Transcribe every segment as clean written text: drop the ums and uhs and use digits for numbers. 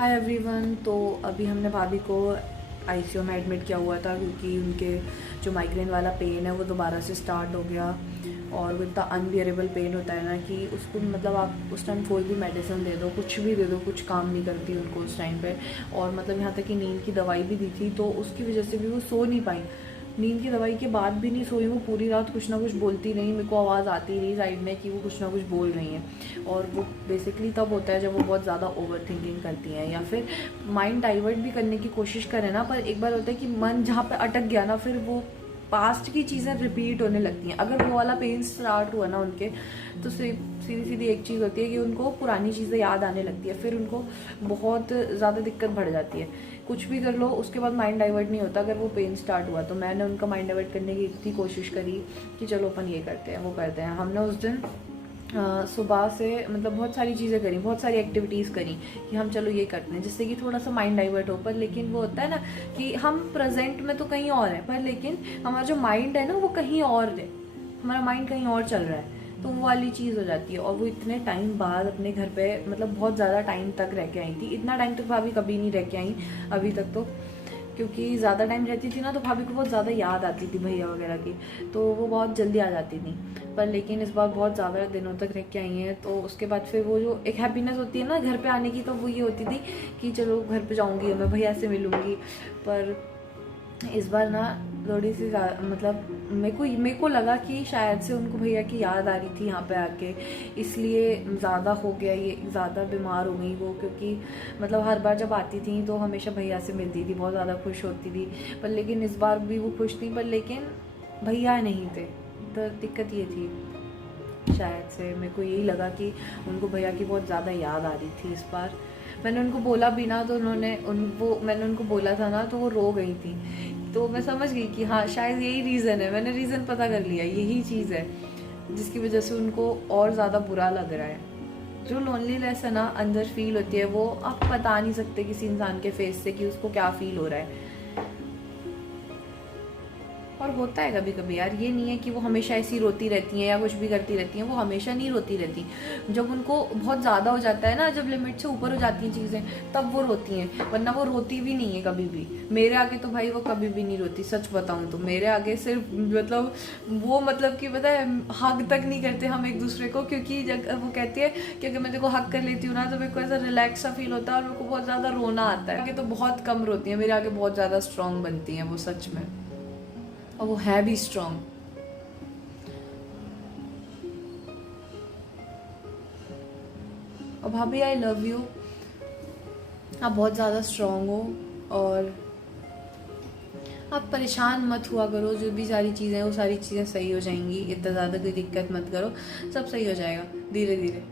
Hi everyone. तो अभी हमने भाभी को आईसीयू में एडमिट किया हुआ था क्योंकि उनके जो माइग्रेन वाला पेन है वो दोबारा से स्टार्ट हो गया। और वो इतना अनबियरेबल पेन होता है ना कि उसको मतलब आप उस टाइम कोई भी मेडिसिन दे दो, कुछ भी दे दो, कुछ काम नहीं करती उनको उस टाइम पे। और मतलब यहाँ तक कि नींद की दवाई भी दी थी तो उसकी वजह से भी वो सो नहीं पाई। नींद की दवाई के बाद भी नहीं सोई वो, पूरी रात कुछ ना कुछ बोलती रही। मेरे को आवाज़ आती रही साइड में कि वो कुछ ना कुछ बोल रही हैं। और वो बेसिकली तब होता है जब वो बहुत ज़्यादा ओवर थिंकिंग करती हैं या फिर माइंड डाइवर्ट भी करने की कोशिश करें ना, पर एक बार होता है कि मन जहाँ पे अटक गया ना, फिर वो पास्ट की चीज़ें रिपीट होने लगती हैं। अगर वो वाला पेन स्टार्ट हुआ ना उनके, तो सीधी सीधी एक चीज़ होती है कि उनको पुरानी चीज़ें याद आने लगती है, फिर उनको बहुत ज़्यादा दिक्कत बढ़ जाती है। कुछ भी कर लो उसके बाद माइंड डाइवर्ट नहीं होता अगर वो पेन स्टार्ट हुआ। तो मैंने उनका माइंड डाइवर्ट करने की इतनी कोशिश करी कि चलो अपन ये करते हैं वो करते हैं। हमने उस दिन सुबह से मतलब बहुत सारी चीज़ें करी, बहुत सारी एक्टिविटीज़ करी कि हम चलो ये करते हैं जिससे कि थोड़ा सा माइंड डाइवर्ट हो। पर लेकिन वो होता है ना कि हम प्रेजेंट में तो कहीं और हैं, पर लेकिन हमारा जो माइंड है ना वो कहीं और है, हमारा माइंड कहीं और चल रहा है। तो वो वाली चीज़ हो जाती है। और वो इतने टाइम बाद अपने घर पे मतलब बहुत ज़्यादा टाइम तक रह के आई थी। इतना टाइम तक भाभी कभी नहीं रह के आई अभी तक। तो क्योंकि ज़्यादा टाइम रहती थी ना तो भाभी को बहुत ज़्यादा याद आती थी भैया वगैरह की, तो वो बहुत जल्दी आ जाती थी। पर लेकिन इस बार बहुत ज़्यादा दिनों तक रह के आई हैं, तो उसके बाद फिर वो जो एक हैप्पीनेस होती है ना घर पे आने की, तो वो ये होती थी कि चलो घर पे जाऊँगी मैं भैया से मिलूँगी। पर इस बार ना थोड़ी सी मतलब मेरे को लगा कि शायद से उनको भैया की याद आ रही थी यहाँ पे आके, इसलिए ज़्यादा हो गया, ये ज़्यादा बीमार हो गई वो। क्योंकि मतलब हर बार जब आती थी तो हमेशा भैया से मिलती थी, बहुत ज़्यादा खुश होती थी। पर लेकिन इस बार भी वो खुश थी, पर लेकिन भैया नहीं थे। तो दिक्कत ये थी, शायद से मेरे को यही लगा कि उनको भैया की बहुत ज़्यादा याद आ रही थी इस बार। मैंने उनको बोला भी ना, तो मैंने उनको बोला था ना तो वो रो गई थी। तो मैं समझ गई कि हाँ शायद यही रीज़न है। मैंने रीज़न पता कर लिया, यही चीज़ है जिसकी वजह से उनको और ज़्यादा बुरा लग रहा है। जो लोनलीनेस है ना अंदर फील होती है, वो आप बता नहीं सकते किसी इंसान के फेस से कि उसको क्या फील हो रहा है। और होता है कभी कभी यार, ये नहीं है कि वो हमेशा ऐसी रोती रहती हैं या कुछ भी करती रहती हैं। वो हमेशा नहीं रोती रहती। जब उनको बहुत ज़्यादा हो जाता है ना, जब लिमिट से ऊपर हो जाती हैं चीज़ें, तब वो रोती हैं, वरना वो रोती भी नहीं है कभी भी। मेरे आगे तो भाई वो कभी भी नहीं रोती, सच बताऊँ तो। मेरे आगे सिर्फ मतलब वो मतलब कि पता है हग तक नहीं करते हम एक दूसरे को, क्योंकि जब वो कहती है कि अगर मैं तेरे को हग कर लेती हूँ ना तो मेरे को ऐसा रिलैक्स सा फील होता है और मेरे को बहुत ज़्यादा रोना आता है। आगे तो बहुत कम रोती है, मेरे आगे बहुत ज़्यादा स्ट्रांग बनती हैं वो, सच में। और वो है भी स्ट्रांग। और भाभी आई लव यू, आप बहुत ज़्यादा स्ट्रांग हो। और आप परेशान मत हुआ करो, जो भी सारी चीज़ें हैं वो सारी चीज़ें सही हो जाएंगी। इतना ज़्यादा कोई दिक्कत मत करो, सब सही हो जाएगा धीरे धीरे।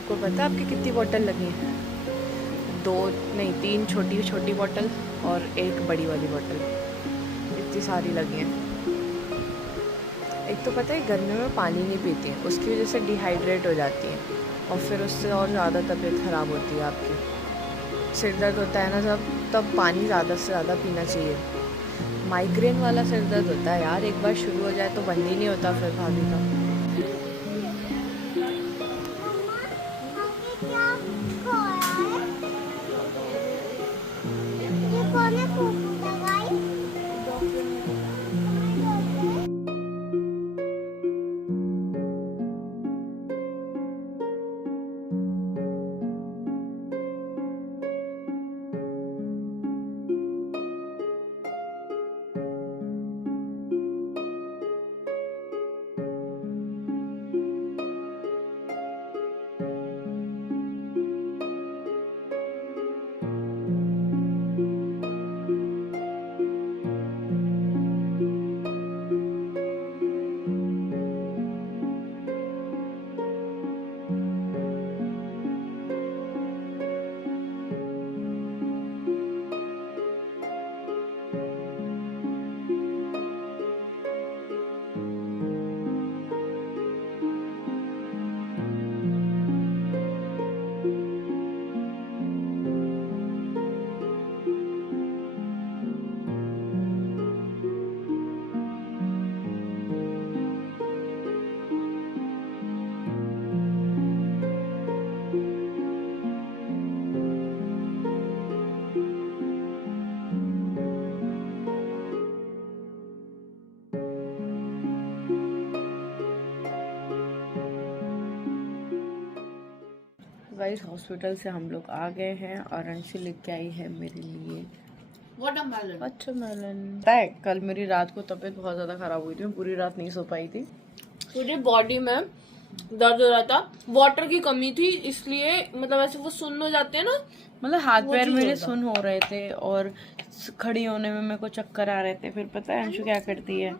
आपको पता है आपकी कितनी बोतल लगी है? दो नहीं, तीन छोटी छोटी बोतल और एक बड़ी वाली बोतल, इतनी सारी लगी हैं। एक तो पता है गर्मी में पानी नहीं पीती हैं, उसकी वजह से डिहाइड्रेट हो जाती हैं और फिर उससे और ज़्यादा तबीयत ख़राब होती है आपकी। सिर दर्द होता है ना जब, तब पानी ज़्यादा से ज़्यादा पीना चाहिए। माइग्रेन वाला सिर दर्द होता है यार, एक बार शुरू हो जाए तो बंद ही नहीं होता फिर भाभी का। गाइस हॉस्पिटल से हम लोग आ गए हैं और अंशु लेके आई है मेरे लिए वाटरमेलन। पता है कल मेरी रात को तबीयत बहुत ज्यादा खराब हुई थी, मैं पूरी रात नहीं सो पाई थी। पूरी बॉडी में दर्द हो रहा था, वाटर की कमी थी, इसलिए मतलब ऐसे वो सुन्न हो जाते हैं ना, मतलब हाथ पैर मेरे सुन हो रहे थे और खड़ी होने में मेरे को चक्कर आ रहे थे। फिर पता है अंशु क्या करती है,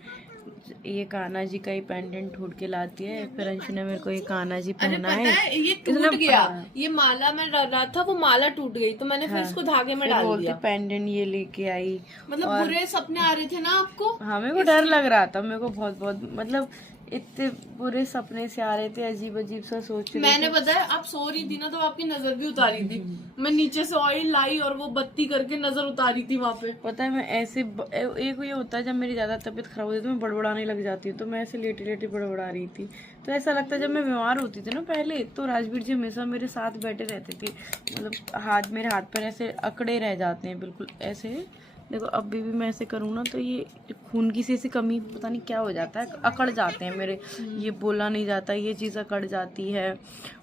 ये कान्हा जी का ही पेंडेंट ढूंढ के लाती है। फिर अंशु ने मेरे को ये कान्हा जी पहना है, ये टूट गया, ये माला में डर रहा था, वो माला टूट गई तो मैंने फिर इसको धागे में डाल दिया। पेंडेंट ये लेके आई, मतलब बुरे सपने आ रहे थे ना आपको? हाँ मेरे को डर लग रहा था, मेरे को बहुत बहुत मतलब इतने बुरे सपने से आ रहे थे, अजीब अजीब सा सोच रही मैंने बताया आप सो रही थी ना तो आपकी नजर भी उतारी थी, मैं नीचे से ऑयल लाई और वो बत्ती करके नजर उतारी थी वहाँ पे। पता है मैं ऐसे एक ये होता है जब मेरी ज्यादा तबीयत खराब होती है तो मैं बड़बड़ाने लग जाती हूँ, तो मैं ऐसे लेटी लेटी बड़बड़ा रही थी। तो ऐसा लगता है जब मैं बीमार होती थी ना पहले, तो राजवीर जी हमेशा मेरे साथ बैठे रहते थे, मतलब मेरे हाथ पैर ऐसे अकड़े रह जाते हैं बिल्कुल ऐसे। देखो अभी भी मैं ऐसे करूँ ना तो ये खून की सी कमी पता नहीं क्या हो जाता है, अकड़ जाते हैं मेरे, ये बोला नहीं जाता, ये चीज़ अकड़ जाती है।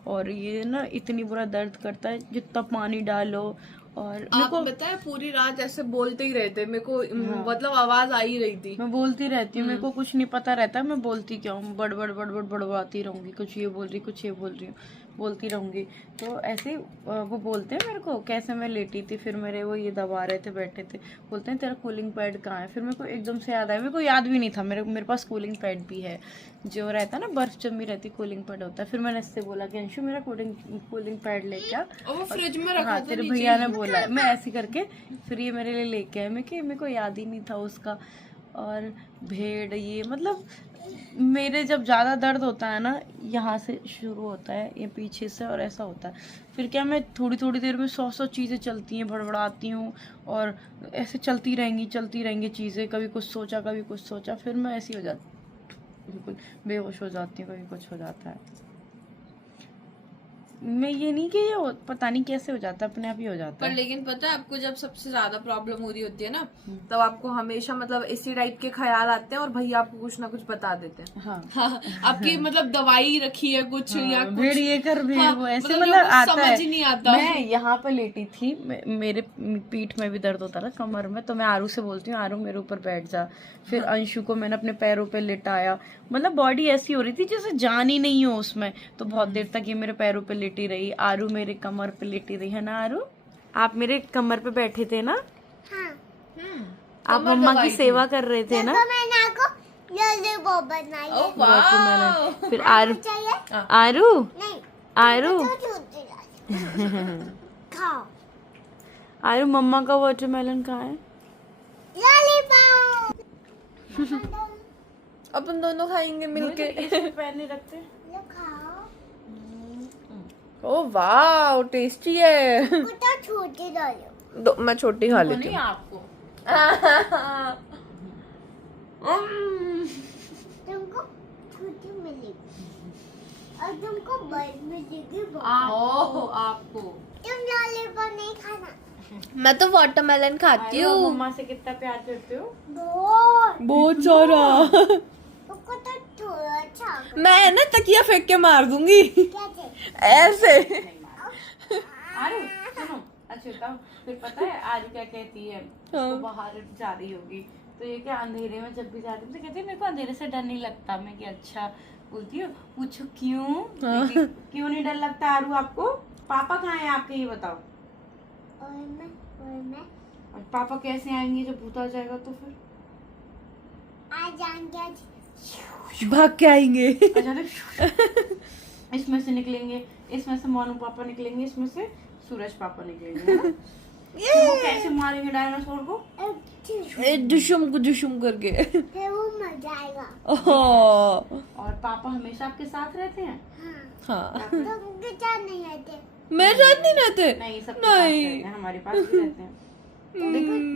और ये ना इतनी बुरा दर्द करता है, जितना पानी डालो। और आप बताए पूरी रात ऐसे बोलते ही रहते, मेरे को मतलब आवाज आ ही रही थी, मैं बोलती रहती हूँ, मेरे को कुछ नहीं पता रहता मैं बोलती क्या हूँ, बड़बड़ बड़बड़ बड़बड़ाती रहूंगी, कुछ ये बोल रही कुछ ये बोल रही हूँ, बोलती रहूंगी। तो ऐसे वो बोलते हैं मेरे को, कैसे मैं लेटी थी, फिर मेरे वो ये दबा रहे थे, बैठे थे, बोलते हैं तेरा कूलिंग पैड कहाँ है। फिर मेरे को एकदम से याद आया, मेरे को याद भी नहीं था मेरे पास कूलिंग पैड भी है, जो रहता है ना बर्फ जमी रहती कूलिंग पैड होता है। फिर मैंने इससे बोला कि अंशु मेरा कूलिंग पैड लेके आ, और वो फ्रिज में रखा हाँ तेरे भैया ने बोला है, मैं ऐसे करके फिर ये मेरे लिए लेके आए। मेरे को याद ही नहीं था उसका। और भेड़ ये मतलब मेरे जब ज़्यादा दर्द होता है ना, यहाँ से शुरू होता है, ये पीछे से, और ऐसा होता है। फिर क्या मैं थोड़ी थोड़ी देर में 100 चीज़ें चलती हैं, बड़बड़ाती हूँ और ऐसे चलती रहेंगी चीज़ें, कभी कुछ सोचा कभी कुछ सोचा, फिर मैं ऐसी हो जाती, बिल्कुल बेहोश हो जाती हूँ, कभी कुछ हो जाता है। मैं ये नहीं कि ये पता नहीं कैसे हो जाता है, अपने आप ही हो जाता पर है। लेकिन पता है आपको जब सबसे ज्यादा प्रॉब्लम हो रही होती है ना, तब आपको हमेशा मतलब इसी टाइप के ख्याल आते हैं और भैया आपको कुछ ना कुछ बता देते हैं। हाँ आपकी मतलब दवाई रखी है कुछ या कुछ, भेड़ ये कर भेड़ हाँ, वो ऐसे मतलब मतलब आता समझ है। ही नहीं आता। मैं यहाँ पे लेटी थी, मेरे पीठ में भी दर्द होता था, कमर में, तो मैं आरू से बोलती हूँ आरू मेरे ऊपर बैठ जा। फिर अंशु को मैंने अपने पैरों पे लिटाया, मतलब बॉडी ऐसी हो रही थी जैसे जान ही नहीं हो उसमें। तो बहुत देर तक ये मेरे पैरों पे लेटी रही, आरू मेरे कमर पे लेटी रही, है ना आरू? आप मेरे कमर पे बैठे थे ना? हाँ। आप मम्मा की सेवा कर रहे थे ना? फिर आरू आरू मम्मा का वाटरमेलन कहाँ है? अपन दोनों खाएंगे मिलके। पहने रखते। ओ वाह टेस्टी है। दो मैं छोटी खा लेती हूँ। आपको तुमको छोटी मिलेगी और तुमको बड़ी मिलेगी। आपको तुम लॉलीपॉप नहीं खाना। मैं तो वाटरमेलन खाती हूँ। मम्मा से कितना प्यार करते हो? बहुत सारा। तुमको तो थोड़ा अच्छा। मैं ना तकिया फेंक के मार दूंगी कैसे? ऐसे। आरू सुनो, अच्छा फिर पता है आरू क्या कहती है, वो बाहर जा रही होगी तो ये क्या अंधेरे में जब भी जाती है तो कहती है मेरे को अंधेरे से डर नहीं लगता। मैं क्या अच्छा बोलती हूँ, पूछो क्यों? क्यों नहीं डर लगता आरू आपको? पापा कहाँ है आपके, ये बताओ। और मैं और पापा कैसे आएंगे जब भूत आ जाएगा तो? फिर आ जाएंगे, भाग के आएंगे। इसमें से निकलेंगे, इसमें से मोनू पापा निकलेंगे, इसमें से सूरज पापा निकलेंगे, है ना? तो वो कैसे मारेंगे डायनासोर को? दुशुम करके। फिर वो मर जाएगा। और पापा हमेशा आपके साथ रहते हैं? हाँ। तुमके साथ नहीं रहते। मेरे साथ नहीं रहते। नहीं, सब नहीं, हमारे पास भी रहते हैं।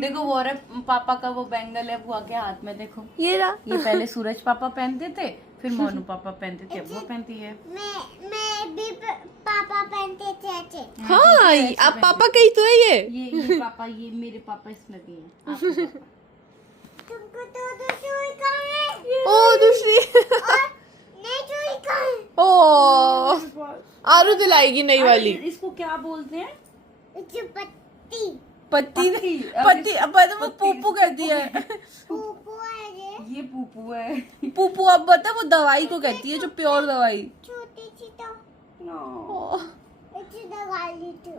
देखो वो रहे पापा का वो बैंगल है बुआ के हाथ में, देखो ये रहा। ये पहले सूरज पापा पहनते थे, फिर मोनू पापा पहनते थे, अब वो पहनती है। मैं भी पापा पहनते थे ऐसे। हाँ अब पापा कही तो है ये पापा, ये मेरे पापा इसमें भी हैं, आपके पापा। तुमको तो दूसरी कहाँ है? ओ दूसरी। और नहीं चोरी कर। ओ आरू दिलाएगी नई वाली। इसको क्या बोलते हैं? पत्ती पत्ती पत्ती अब तो वो पूपू कहती है। पूपू है ये ये पूपू है। पूपू अब बता वो दवाई को कहती है, जो प्योर दवाई। छोटी सी तो ओ, इतनी दवा ली तो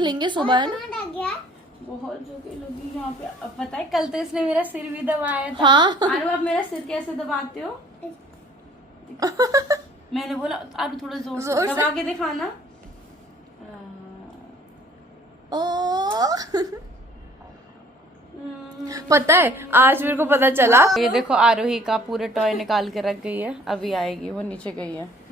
लेंगे सुबह है ना। कहाँ लग गया? बहुत जगह लगी यहाँ पे। अब पता है कल तो इसने मेरा सिर भी दबाया था। हाँ आरू आप मेरा सिर कैसे दबाते हो? मैंने बोला आरू थोड़ा जोर जोर से से। दबा के दिखाना। ओ पता है आज मेरे को पता चला। ये देखो आरोही का पूरे टॉय निकाल के रख गई है, अभी आएगी, वो नीचे गई है।